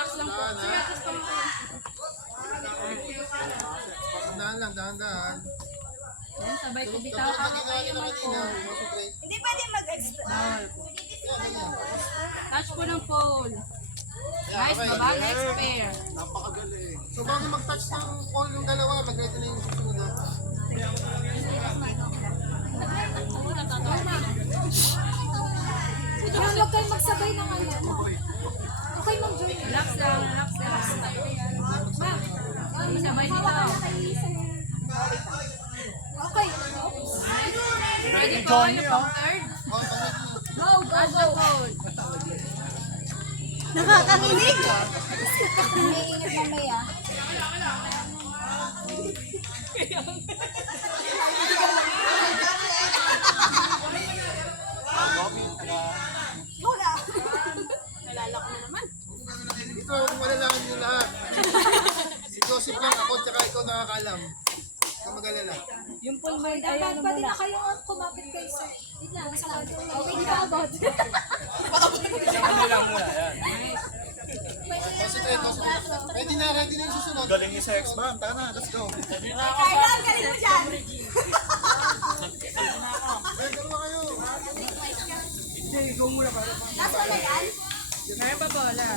Relax lang po. Sir, atas pa mo kayo. Dahan-dahan. Yan, sabay ko bitaw. Hawak kayo man po. Hindi pwede mag-extra. Touch po ng pole. Guys, baba, next pair. Napakagaling. So bago mag-touch ng call yung dalawa, mag-ready na yung susunod na. Yan, huwag kayong magsabay ng ano. Okay, Ma'am Joy. Relax lang, relax lang. Ma'am, sabay dito. Okay. Ready po kayo pang third? Go, go, Touch go. the pole. Nakakakilig. May ingat mamaya. Wala. Ito, malalaman nyo lahat. Si Joseph lang ako, tsaka ikaw nakakalam. Ikaw mag-alala. Yung pole mo, Dapat pwede na kayo kumapit kay sir. Okay, hindi ka about. Ready na yung susunod. Galing niya sa X-Bam. Tara na, let's go. Carla, ang galing mo dyan. Dalawa kayo. Last one na yan? meron pa bola.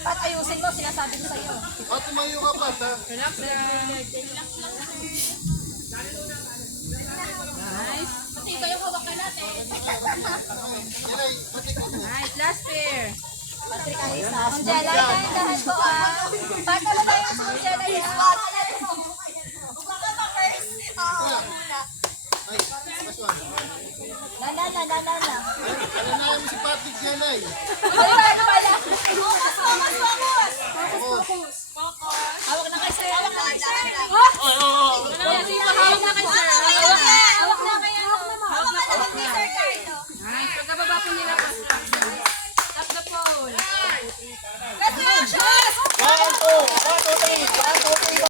Pat ayusin mo, sinasabi ko sa'yo. At tumayo ka pa, ha? Relax lang. Nice. Pati ba yung hawakan natin? Yan ay, pati ko. Nice, last pair. Patrick Ayesa. Angela, dahan po ah. Paano ba tayo sa Angela? Baka ma-curse. Oo. Ay, mas one. Na. Alanayan mo si Patrick yan ay. Ay, paano pala? Focus. Focus. Hawak na kay sir. Hawak na kay sir. Sige pa, hawak na kayo, sir. Hawak na kayo. Hawak na lang ni Sir Carlo. Nice. Pagkababa po nila, tap the pole. Let's go, shoot! 1, 2.